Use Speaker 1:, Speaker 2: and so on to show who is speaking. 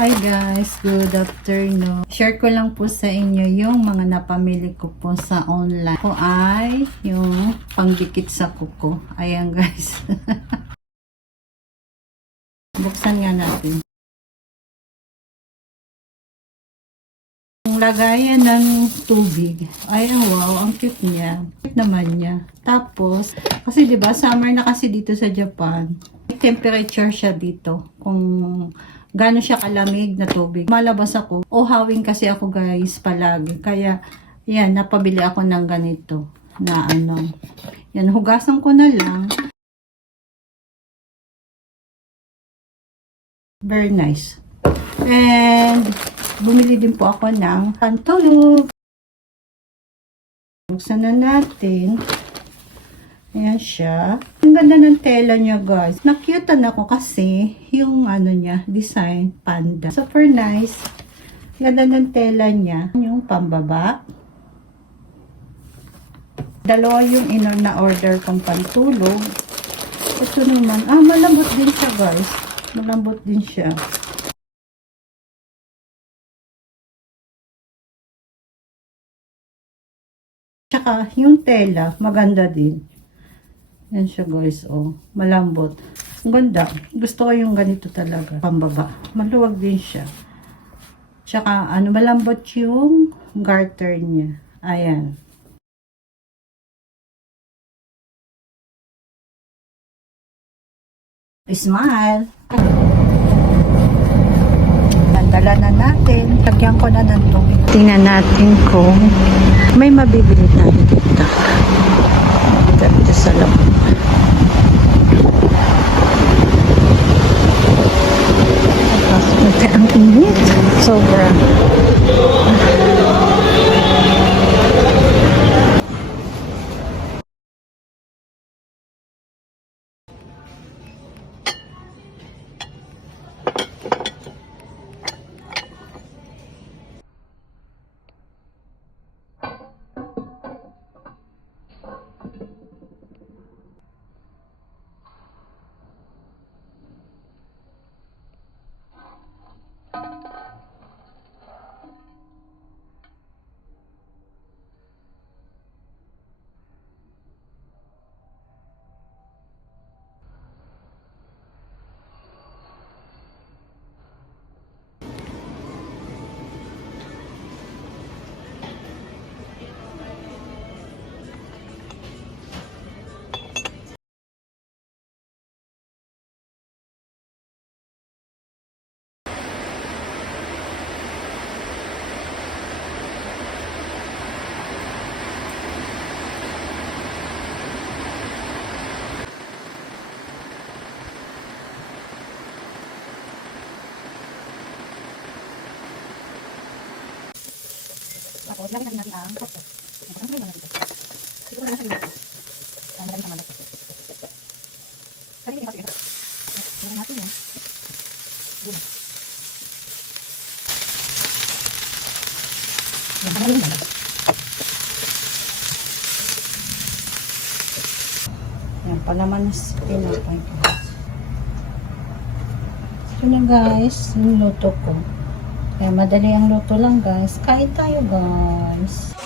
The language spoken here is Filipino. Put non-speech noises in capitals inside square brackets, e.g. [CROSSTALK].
Speaker 1: Hi guys, good afternoon. Share ko lang po sa inyo yung mga napamili ko po sa online. Ko ay yung pangdikit sa kuko. Ayan guys. [LAUGHS] Buksan nga natin. Ang lagayan ng tubig. Ay, wow, ang cute niya. Cute naman niya. Tapos, kasi 'di ba summer na kasi dito sa Japan. May temperature siya dito. Kung gaano siya kalamig na tubig. Malabas ako. Uhawin kasi ako guys palagi. Kaya, yan, napabili ako ng ganito. Na ano. Yan, hugasan ko na lang. Very nice. And, bumili din po ako ng pantulog. Buksan na natin. Ayan siya. Ang ganda ng tela niya, guys. Nakyutan ako kasi yung ano niya, design, panda. Super nice. Ganda ng tela niya. Yung pambaba. Dalawa yung inor na order kong pantulog. Ito naman, ah, malambot din siya, guys. Malambot din siya. Tsaka, yung tela, maganda din. Yan siya guys, oh. Malambot. Ang ganda. Gusto ko yung ganito talaga. Pambaba. Maluwag din siya. Tsaka, ano, malambot yung garter niya. Ayan. Smile. Nandala na natin. Lagyan ko na ng tubig. Tingnan natin kung may mabibili tayo dito. Dito sa loob. Ang init. Sobra. Lagyan natin natin ang hotdog. Ang pagkakas natin. Siguro na dito. Ang madami sa manok. Sarili kasi ito. Lagyan natin yan. Dito. Yan, tanggalin mo na. Yan, palaman na pinapay ko. Na guys, yung luto ko. Kaya madali ang luto lang guys. Kahit tayo guys.